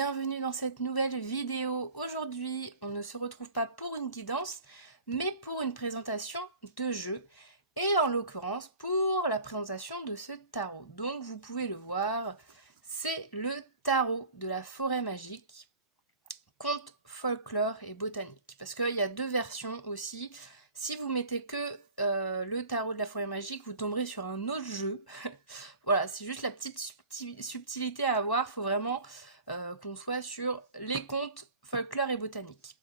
bienvenue dans cette nouvelle vidéo. Aujourd'hui, on ne se retrouve pas pour une guidance, mais pour une présentation de jeu, et en l'occurrence pour la présentation de ce tarot. Donc vous pouvez le voir, c'est le tarot de la forêt magique, conte, folklore et botanique. Parce qu'il y a deux versions aussi. Si vous mettez que le tarot de la forêt magique, vous tomberez sur un autre jeu. Voilà, c'est juste la petite subtilité à avoir. Il faut vraiment qu'on soit sur les contes, folklore et botanique.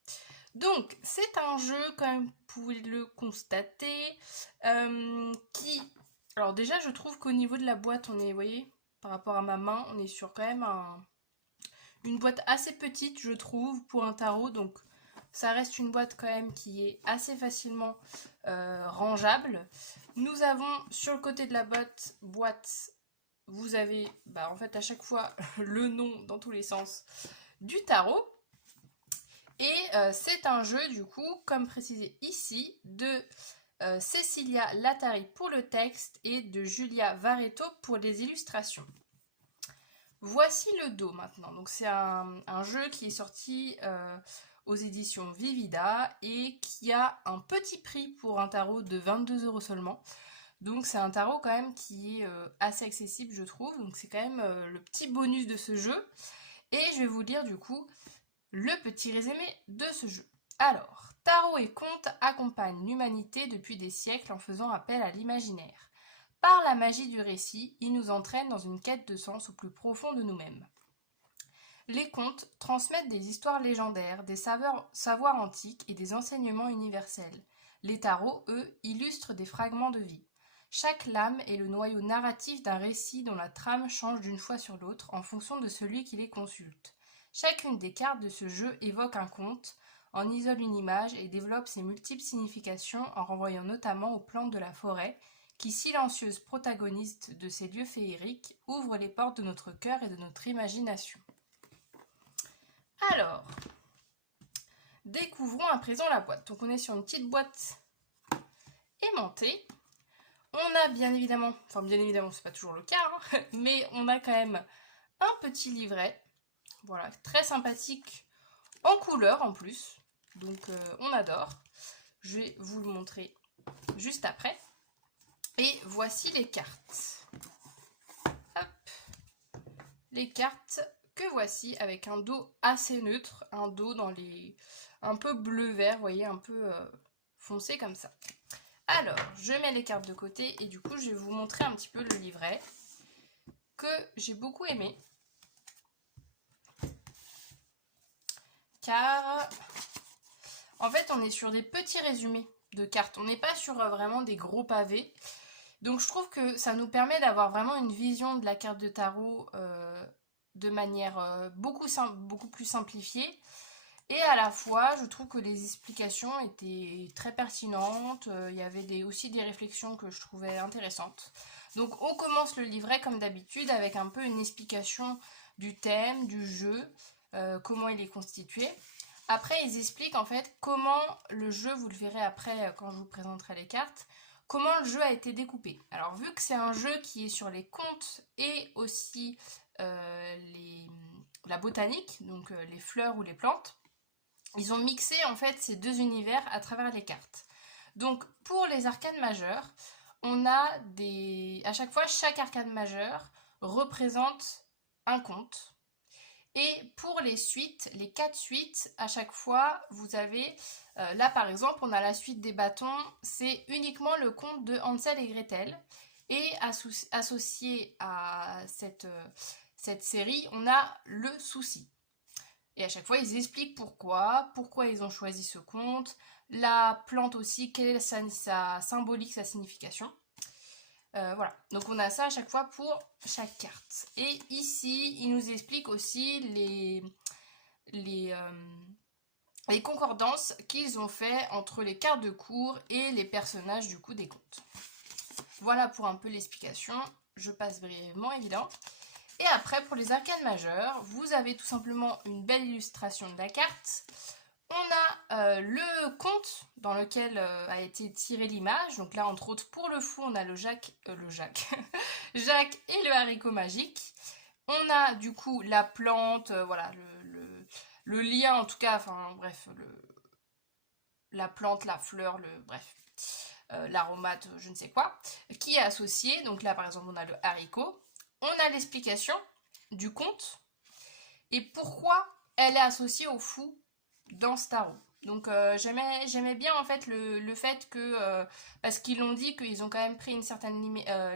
Donc, c'est un jeu, comme vous pouvez le constater, qui... Alors déjà, je trouve qu'au niveau de la boîte, on est, vous voyez, par rapport à ma main, on est sur quand même une boîte assez petite, je trouve, pour un tarot. Donc, ça reste une boîte quand même qui est assez facilement rangeable. Nous avons sur le côté de la boîte, vous avez en fait à chaque fois le nom dans tous les sens du tarot. Et c'est un jeu du coup, comme précisé ici, de Cecilia Lattari pour le texte et de Julia Varetto pour les illustrations. Voici le dos maintenant. Donc c'est un jeu qui est sorti aux éditions Vivida et qui a un petit prix pour un tarot de 22 € seulement. Donc c'est un tarot quand même qui est assez accessible, je trouve. Donc c'est quand même le petit bonus de ce jeu. Et je vais vous lire du coup le petit résumé de ce jeu. Alors, tarot et conte accompagnent l'humanité depuis des siècles en faisant appel à l'imaginaire. Par la magie du récit, ils nous entraînent dans une quête de sens au plus profond de nous-mêmes. Les contes transmettent des histoires légendaires, des savoirs antiques et des enseignements universels. Les tarots, eux, illustrent des fragments de vie. Chaque lame est le noyau narratif d'un récit dont la trame change d'une fois sur l'autre en fonction de celui qui les consulte. Chacune des cartes de ce jeu évoque un conte, en isole une image et développe ses multiples significations en renvoyant notamment aux plantes de la forêt, qui, silencieuses protagonistes de ces lieux féeriques, ouvrent les portes de notre cœur et de notre imagination. Alors, découvrons à présent la boîte. Donc on est sur une petite boîte aimantée. On a bien évidemment, c'est pas toujours le cas, hein, mais on a quand même un petit livret. Voilà, très sympathique, en couleur en plus, donc on adore. Je vais vous le montrer juste après. Et voici les cartes. Hop. Les cartes que voici avec un dos assez neutre, un dos dans les un peu bleu-vert, vous voyez, un peu foncé comme ça. Alors, je mets les cartes de côté et du coup, je vais vous montrer un petit peu le livret que j'ai beaucoup aimé. Car en fait on est sur des petits résumés de cartes, on n'est pas sur vraiment des gros pavés, donc je trouve que ça nous permet d'avoir vraiment une vision de la carte de tarot de manière beaucoup plus simplifiée, et à la fois je trouve que les explications étaient très pertinentes, il y avait aussi des réflexions que je trouvais intéressantes. Donc on commence le livret comme d'habitude avec un peu une explication du thème, du jeu, comment il est constitué. Après, ils expliquent en fait comment le jeu, vous le verrez après quand je vous présenterai les cartes, comment le jeu a été découpé. Alors, vu que c'est un jeu qui est sur les contes et aussi la botanique, donc les fleurs ou les plantes, ils ont mixé en fait ces deux univers à travers les cartes. Donc, pour les arcanes majeures, on a à chaque fois, chaque arcane majeure représente un conte. Et pour les suites, les 4 suites, à chaque fois, vous avez, là par exemple, on a la suite des bâtons, c'est uniquement le conte de Hansel et Gretel. Et associé à cette série, on a le souci. Et à chaque fois, ils expliquent pourquoi ils ont choisi ce conte, la plante aussi, quelle est sa symbolique, sa signification. Voilà, donc on a ça à chaque fois pour chaque carte. Et ici, il nous explique aussi les concordances qu'ils ont fait entre les cartes de cours et les personnages du coup des contes. Voilà pour un peu l'explication, je passe brièvement évidemment. Et après, pour les arcanes majeures, vous avez tout simplement une belle illustration de la carte. On a le conte dans lequel a été tirée l'image. Donc là, entre autres, pour le fou, on a Jacques et le haricot magique. On a du coup la plante, voilà, le lien en tout cas, enfin bref, la plante, la fleur, bref, l'aromate, je ne sais quoi, qui est associé. Donc là par exemple on a le haricot. On a l'explication du conte et pourquoi elle est associée au fou dans ce tarot. Donc j'aimais bien en fait le fait que, parce qu'ils l'ont dit qu'ils ont quand même pris une certaine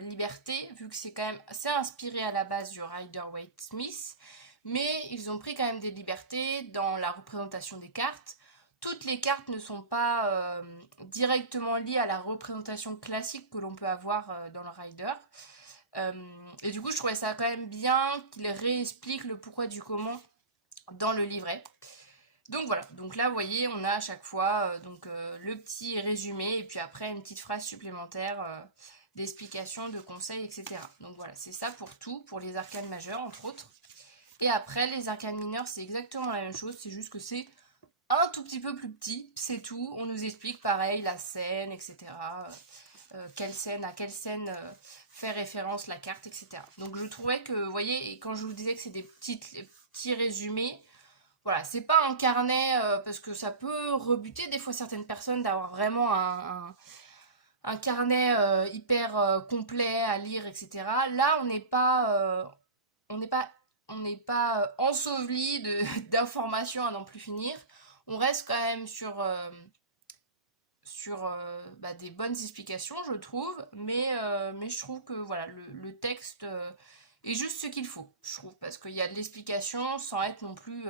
liberté, vu que c'est quand même assez inspiré à la base du Rider-Waite-Smith, mais ils ont pris quand même des libertés dans la représentation des cartes. Toutes les cartes ne sont pas directement liées à la représentation classique que l'on peut avoir dans le Rider. Et du coup je trouvais ça quand même bien qu'ils réexpliquent le pourquoi du comment dans le livret. Donc voilà, donc là vous voyez on a à chaque fois le petit résumé et puis après une petite phrase supplémentaire d'explication, de conseils, etc. Donc voilà, c'est ça pour tout, pour les arcanes majeures entre autres. Et après les arcanes mineures c'est exactement la même chose, c'est juste que c'est un tout petit peu plus petit, c'est tout. On nous explique pareil la scène, etc. À quelle scène fait référence la carte, etc. Donc je trouvais que, vous voyez, et quand je vous disais que c'est des petits résumés, voilà, c'est pas un carnet parce que ça peut rebuter des fois certaines personnes d'avoir vraiment un carnet hyper complet à lire, etc. Là, on n'est pas, on n'est pas enseveli d'informations à n'en plus finir. On reste quand même sur des bonnes explications, je trouve, mais je trouve que voilà, le texte est juste ce qu'il faut, je trouve, parce qu'il y a de l'explication sans être non plus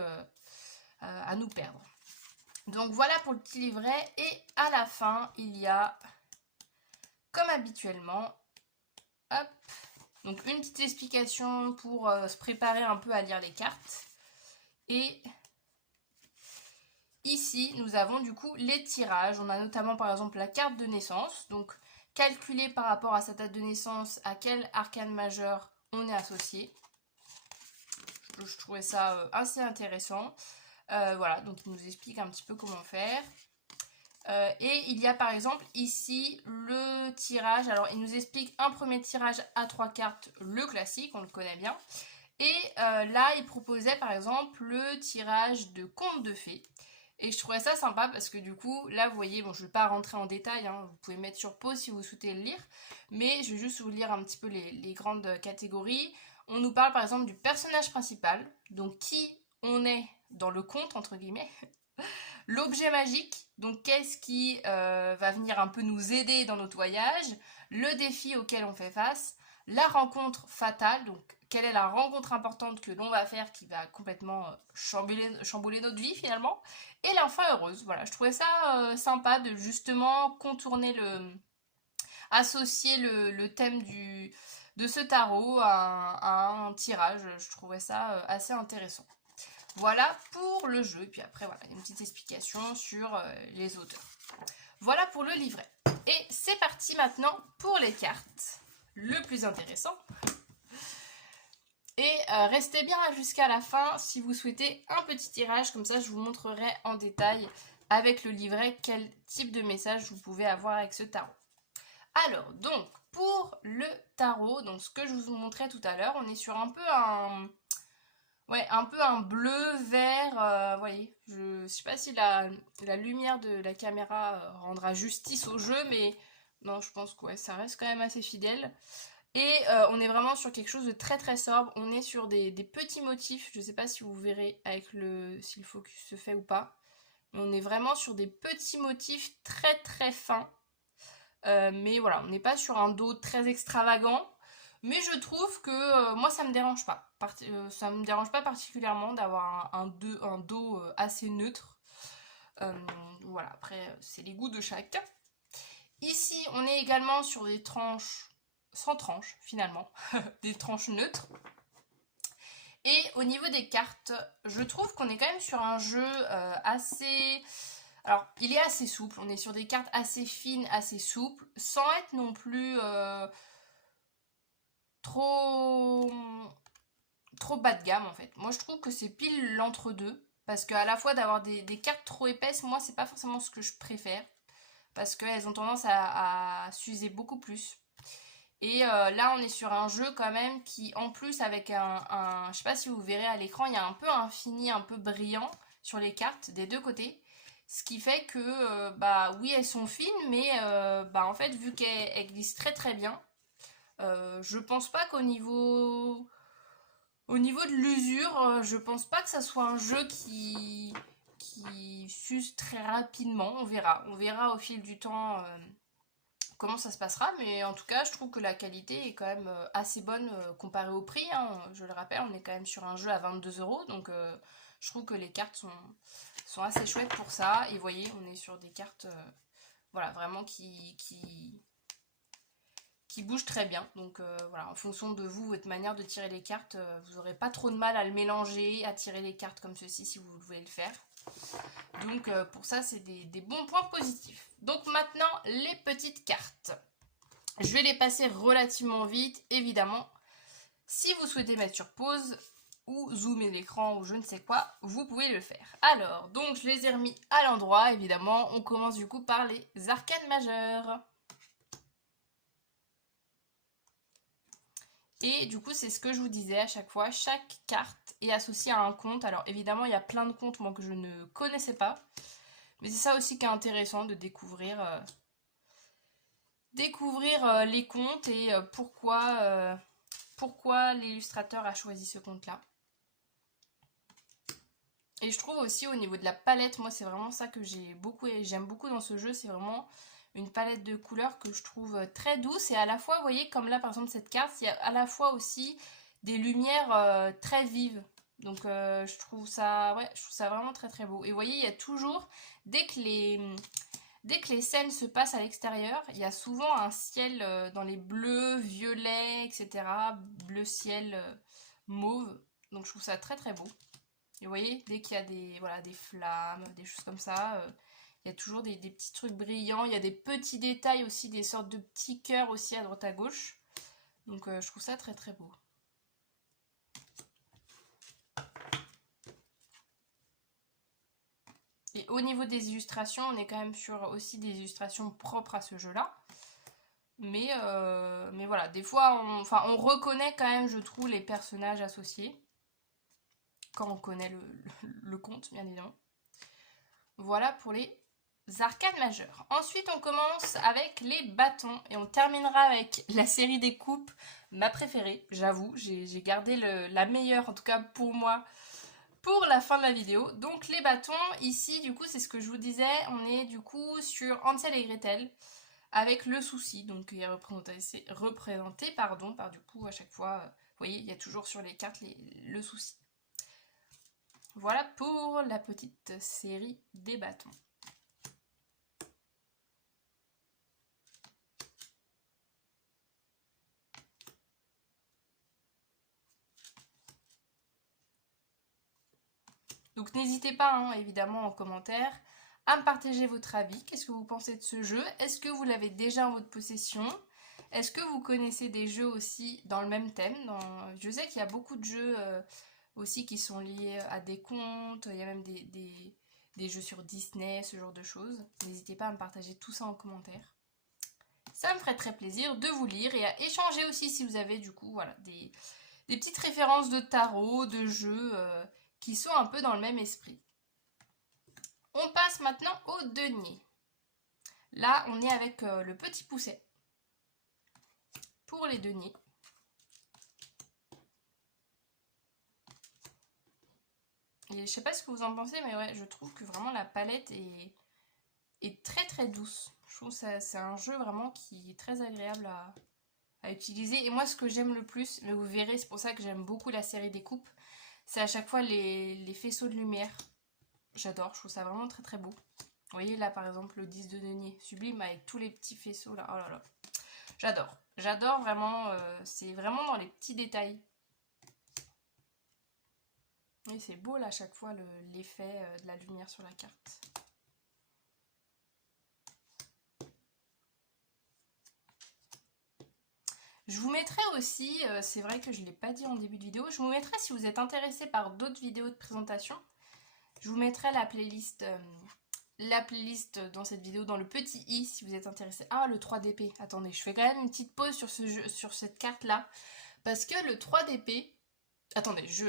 à nous perdre. Donc voilà pour le petit livret, et à la fin, il y a, comme habituellement, hop, donc une petite explication pour se préparer un peu à lire les cartes, et ici, nous avons du coup les tirages. On a notamment par exemple la carte de naissance. Donc, calculer par rapport à sa date de naissance à quel arcane majeur on est associé. Je trouvais ça assez intéressant. Voilà, donc il nous explique un petit peu comment faire. Et il y a par exemple ici le tirage. Alors, il nous explique un premier tirage à 3 cartes, le classique, on le connaît bien. Et là, il proposait par exemple le tirage de conte de fées. Et je trouvais ça sympa parce que du coup, là vous voyez, bon je ne vais pas rentrer en détail, hein, vous pouvez mettre sur pause si vous souhaitez le lire, mais je vais juste vous lire un petit peu les grandes catégories. On nous parle par exemple du personnage principal, donc qui on est dans le conte entre guillemets. L'objet magique, donc qu'est-ce qui va venir un peu nous aider dans notre voyage, le défi auquel on fait face, la rencontre fatale, donc quelle est la rencontre importante que l'on va faire qui va complètement chambouler notre vie finalement, et l'enfant heureuse. Voilà, je trouvais ça sympa de justement associer le thème de ce tarot à un tirage. Je trouvais ça assez intéressant. Voilà pour le jeu, et puis après voilà, une petite explication sur les auteurs. Voilà pour le livret. Et c'est parti maintenant pour les cartes. Le plus intéressant. Et restez bien jusqu'à la fin si vous souhaitez un petit tirage, comme ça je vous montrerai en détail avec le livret quel type de message vous pouvez avoir avec ce tarot. Alors donc pour le tarot, donc ce que je vous montrais tout à l'heure, on est sur un peu un bleu vert, voyez, je sais pas si la lumière de la caméra rendra justice au jeu, mais non, je pense que ouais, ça reste quand même assez fidèle. Et on est vraiment sur quelque chose de très très sobre, on est sur des petits motifs, je sais pas si vous verrez avec si le focus se fait ou pas, mais on est vraiment sur des petits motifs très très fins. Mais voilà, on n'est pas sur un dos très extravagant, mais je trouve que moi ça me dérange pas. Ça me dérange pas particulièrement d'avoir un dos assez neutre. Voilà, après c'est les goûts de chacun. Ici on est également sur des tranches sans tranches finalement, des tranches neutres. Et au niveau des cartes, je trouve qu'on est quand même sur un jeu assez... Alors, il est assez souple, on est sur des cartes assez fines, assez souples, sans être non plus trop bas de gamme en fait. Moi je trouve que c'est pile l'entre-deux, parce qu'à la fois d'avoir des cartes trop épaisses, moi c'est pas forcément ce que je préfère, parce qu'elles ont tendance à s'user beaucoup plus. Et là, on est sur un jeu quand même qui, en plus, avec je sais pas si vous verrez à l'écran, il y a un peu un fini un peu brillant sur les cartes des deux côtés. Ce qui fait que, bah oui, elles sont fines, mais bah en fait, vu qu'elles glissent très très bien, je pense pas au niveau de l'usure, je pense pas que ça soit un jeu qui s'use très rapidement. On verra au fil du temps comment ça se passera, mais en tout cas, je trouve que la qualité est quand même assez bonne comparée au prix, hein. Je le rappelle, on est quand même sur un jeu à 22 €, donc je trouve que les cartes sont assez chouettes pour ça. Et vous voyez, on est sur des cartes voilà, vraiment qui bougent très bien. Donc voilà, en fonction de vous, votre manière de tirer les cartes, vous n'aurez pas trop de mal à le mélanger, à tirer les cartes comme ceci si vous voulez le faire. Donc pour ça, c'est des bons points positifs. Donc maintenant, les petites cartes. Je vais les passer relativement vite, évidemment. Si vous souhaitez mettre sur pause ou zoomer l'écran ou je ne sais quoi, vous pouvez le faire. Alors, donc je les ai remis à l'endroit, évidemment. On commence du coup par les arcanes majeures. Et du coup, c'est ce que je vous disais à chaque fois, chaque carte est associée à un conte. Alors évidemment, il y a plein de contes moi que je ne connaissais pas. Mais c'est ça aussi qui est intéressant de découvrir, les contes et pourquoi l'illustrateur a choisi ce conte-là. Et je trouve aussi au niveau de la palette, moi c'est vraiment ça que j'aime beaucoup dans ce jeu, c'est vraiment une palette de couleurs que je trouve très douce et à la fois, vous voyez, comme là par exemple cette carte, il y a à la fois aussi des lumières très vives. Donc je trouve ça vraiment très très beau. Et vous voyez, il y a toujours, dès que les scènes se passent à l'extérieur, il y a souvent un ciel dans les bleus, violets, etc. Bleu ciel, mauve. Donc je trouve ça très très beau. Et vous voyez, dès qu'il y a des flammes, des choses comme ça, il y a toujours des petits trucs brillants. Il y a des petits détails aussi, des sortes de petits cœurs aussi à droite à gauche. Donc je trouve ça très très beau. Et au niveau des illustrations, on est quand même sur aussi des illustrations propres à ce jeu-là. Mais voilà, des fois, on reconnaît quand même, je trouve, les personnages associés. Quand on connaît le conte, bien évidemment. Voilà pour les arcanes majeures. Ensuite, on commence avec les bâtons. Et on terminera avec la série des coupes, ma préférée, j'avoue. J'ai gardé la meilleure, en tout cas pour moi, pour la fin de la vidéo. Donc les bâtons, ici, du coup, c'est ce que je vous disais. On est du coup sur Hansel et Gretel. Avec le souci, donc qui est représenté par du coup à chaque fois, vous voyez, il y a toujours sur les cartes le souci. Voilà pour la petite série des bâtons. Donc n'hésitez pas, hein, évidemment, en commentaire, à me partager votre avis. Qu'est-ce que vous pensez de ce jeu? Est-ce que vous l'avez déjà en votre possession? Est-ce que vous connaissez des jeux aussi dans le même thème? Je sais qu'il y a beaucoup de jeux aussi qui sont liés à des contes. Il y a même des jeux sur Disney, ce genre de choses. N'hésitez pas à me partager tout ça en commentaire. Ça me ferait très plaisir de vous lire et à échanger aussi si vous avez du coup voilà, des petites références de tarot, de jeux qui sont un peu dans le même esprit. On passe maintenant au denier. Là, on est avec le petit pousset pour les deniers. Et je sais pas ce que vous en pensez, mais ouais, je trouve que vraiment la palette est très très douce. Je trouve que c'est un jeu vraiment qui est très agréable à utiliser. Et moi, ce que j'aime le plus, mais vous verrez, c'est pour ça que j'aime beaucoup la série des coupes, c'est à chaque fois les faisceaux de lumière. J'adore, je trouve ça vraiment très très beau. Vous voyez là par exemple le 10 de denier, sublime avec tous les petits faisceaux là, oh là là. J'adore, j'adore vraiment, c'est vraiment dans les petits détails. Et c'est beau là à chaque fois l'effet de la lumière sur la carte. Je vous mettrai aussi, c'est vrai que je ne l'ai pas dit en début de vidéo, je vous mettrai si vous êtes intéressé par d'autres vidéos de présentation, je vous mettrai la playlist la playlist dans cette vidéo, dans le petit i, si vous êtes intéressé. Ah, le 3 d'épée. Attendez, je fais quand même une petite pause sur ce jeu, sur cette carte-là. Parce que le 3 d'épée... Attendez, je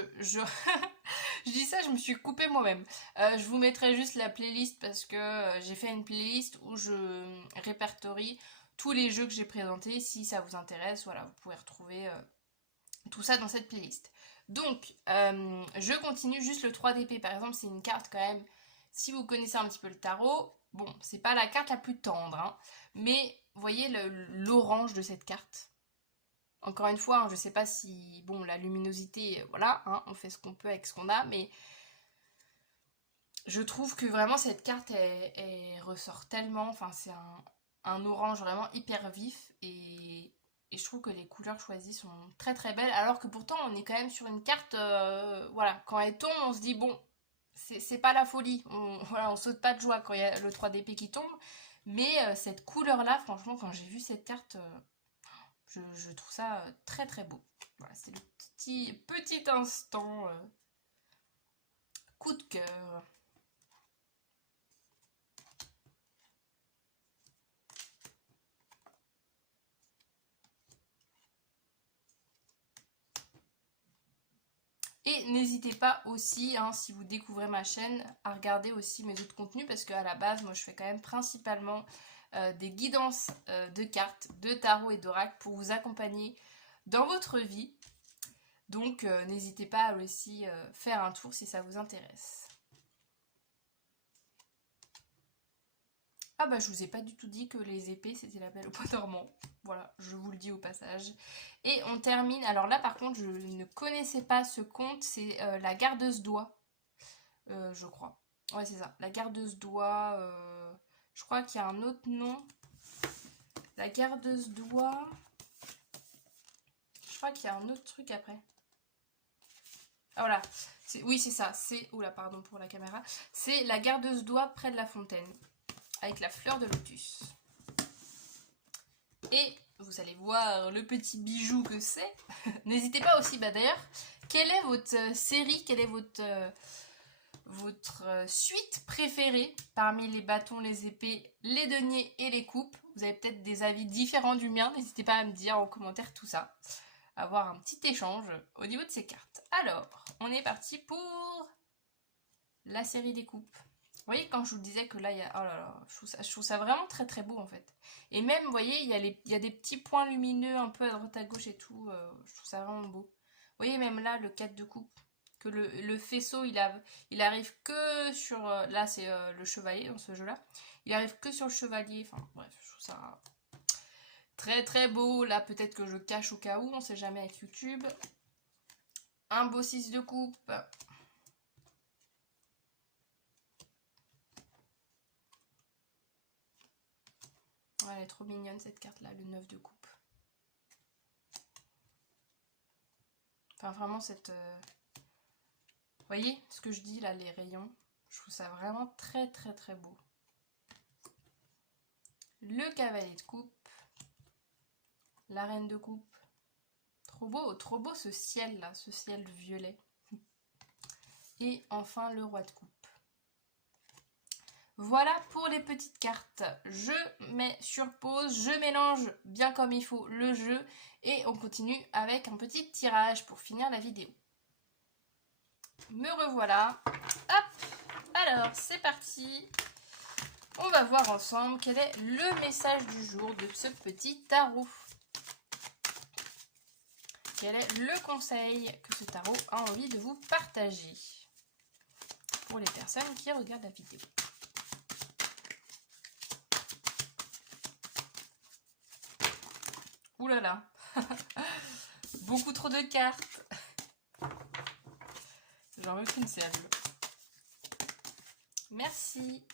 dis ça, je me suis coupée moi-même. Je vous mettrai juste la playlist parce que j'ai fait une playlist où je répertorie tous les jeux que j'ai présentés. Si ça vous intéresse, voilà, vous pouvez retrouver tout ça dans cette playlist. Donc, je continue juste le 3 d'épée. Par exemple, c'est une carte quand même, si vous connaissez un petit peu le tarot, bon, c'est pas la carte la plus tendre, hein, mais vous voyez l'orange de cette carte. Encore une fois, hein, je sais pas si... Bon, la luminosité, voilà, hein, on fait ce qu'on peut avec ce qu'on a, mais je trouve que vraiment cette carte, elle ressort tellement... Enfin, c'est un orange vraiment hyper vif, et je trouve que les couleurs choisies sont très très belles, alors que pourtant, on est quand même sur une carte... voilà, quand elle tombe, on se dit, bon, c'est pas la folie. Voilà, on saute pas de joie quand il y a le 3 d'épée qui tombe, mais cette couleur-là, franchement, quand j'ai vu cette carte... je trouve ça très très beau. Voilà, c'est le petit instant coup de cœur. Et n'hésitez pas aussi, hein, si vous découvrez ma chaîne, à regarder aussi mes autres contenus parce qu'à la base, moi je fais quand même principalement des guidances de cartes, de tarot et d'oracle pour vous accompagner dans votre vie. Donc n'hésitez pas à aussi faire un tour si ça vous intéresse. Ah bah je vous ai pas du tout dit que les épées c'était la Belle au bois dormant. Voilà, je vous le dis au passage. Et on termine, alors là par contre je ne connaissais pas ce conte, c'est la gardeuse d'oie, je crois. Ouais c'est ça, la gardeuse d'oie, je crois qu'il y a un autre nom. La gardeuse d'oie, je crois qu'il y a un autre truc après. Ah voilà, oui c'est ça, c'est, oula pardon pour la caméra, c'est la gardeuse d'oie près de la fontaine, avec la fleur de lotus. Et vous allez voir le petit bijou que c'est. N'hésitez pas aussi, bah d'ailleurs, quelle est votre série, quelle est votre suite préférée parmi les bâtons, les épées, les deniers et les coupes? Vous avez peut-être des avis différents du mien, n'hésitez pas à me dire en commentaire tout ça. Avoir un petit échange au niveau de ces cartes. Alors, on est parti pour la série des coupes. Vous voyez, quand je vous disais que là, il y a... Oh là là, je trouve ça vraiment très très beau en fait. Et même, vous voyez, il y a des petits points lumineux un peu à droite à gauche et tout. Je trouve ça vraiment beau. Vous voyez, même là, le 4 de coupe. Que le faisceau, il arrive que sur... là, c'est le chevalier dans ce jeu-là. Il arrive que sur le chevalier. Enfin, bref, je trouve ça très très beau. Là, peut-être que je cache au cas où. On sait jamais avec YouTube. Un beau 6 de coupe. Elle est trop mignonne cette carte là, le 9 de coupe. Enfin vraiment cette... Vous voyez ce que je dis là, les rayons? Je trouve ça vraiment très très très beau. Le cavalier de coupe. La reine de coupe. Trop beau ce ciel là, ce ciel violet. Et enfin le roi de coupe. Voilà pour les petites cartes. Je mets sur pause, je mélange bien comme il faut le jeu et on continue avec un petit tirage pour finir la vidéo. Me revoilà. Hop, alors c'est parti. On va voir ensemble quel est le message du jour de ce petit tarot. Quel est le conseil que ce tarot a envie de vous partager pour les personnes qui regardent la vidéo. Ouh là là, beaucoup trop de cartes. J'en veux qu'une seule. Merci.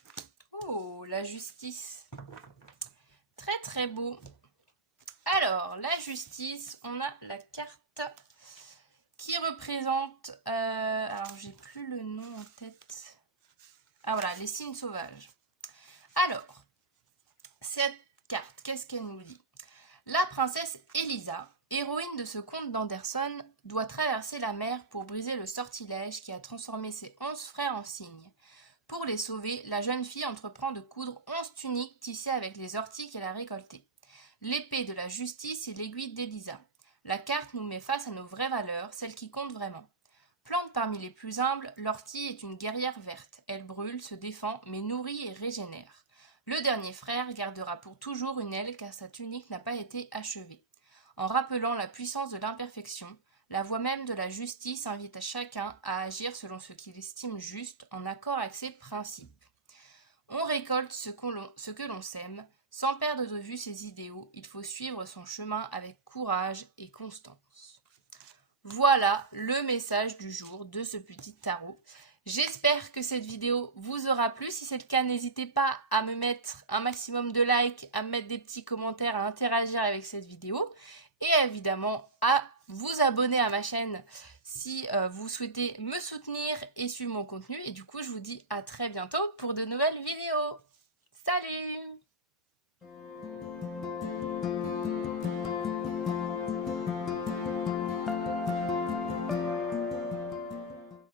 Oh, la justice. Très très beau. Alors, la justice, on a la carte qui représente... alors, j'ai plus le nom en tête. Ah voilà, les signes sauvages. Alors, cette carte, qu'est-ce qu'elle nous dit? La princesse Elisa, héroïne de ce conte d'Anderson, doit traverser la mer pour briser le sortilège qui a transformé ses 11 frères en cygnes. Pour les sauver, la jeune fille entreprend de coudre 11 tuniques tissées avec les orties qu'elle a récoltées. L'épée de la justice et l'aiguille d'Elisa. La carte nous met face à nos vraies valeurs, celles qui comptent vraiment. Plante parmi les plus humbles, l'ortie est une guerrière verte. Elle brûle, se défend, mais nourrit et régénère. Le dernier frère gardera pour toujours une aile car sa tunique n'a pas été achevée. En rappelant la puissance de l'imperfection, la voix même de la justice invite à chacun à agir selon ce qu'il estime juste, en accord avec ses principes. On récolte ce que l'on sème, sans perdre de vue ses idéaux, il faut suivre son chemin avec courage et constance. Voilà le message du jour de ce petit tarot. J'espère que cette vidéo vous aura plu. Si c'est le cas, n'hésitez pas à me mettre un maximum de likes, à me mettre des petits commentaires, à interagir avec cette vidéo. Et évidemment, à vous abonner à ma chaîne si vous souhaitez me soutenir et suivre mon contenu. Et du coup, je vous dis à très bientôt pour de nouvelles vidéos. Salut!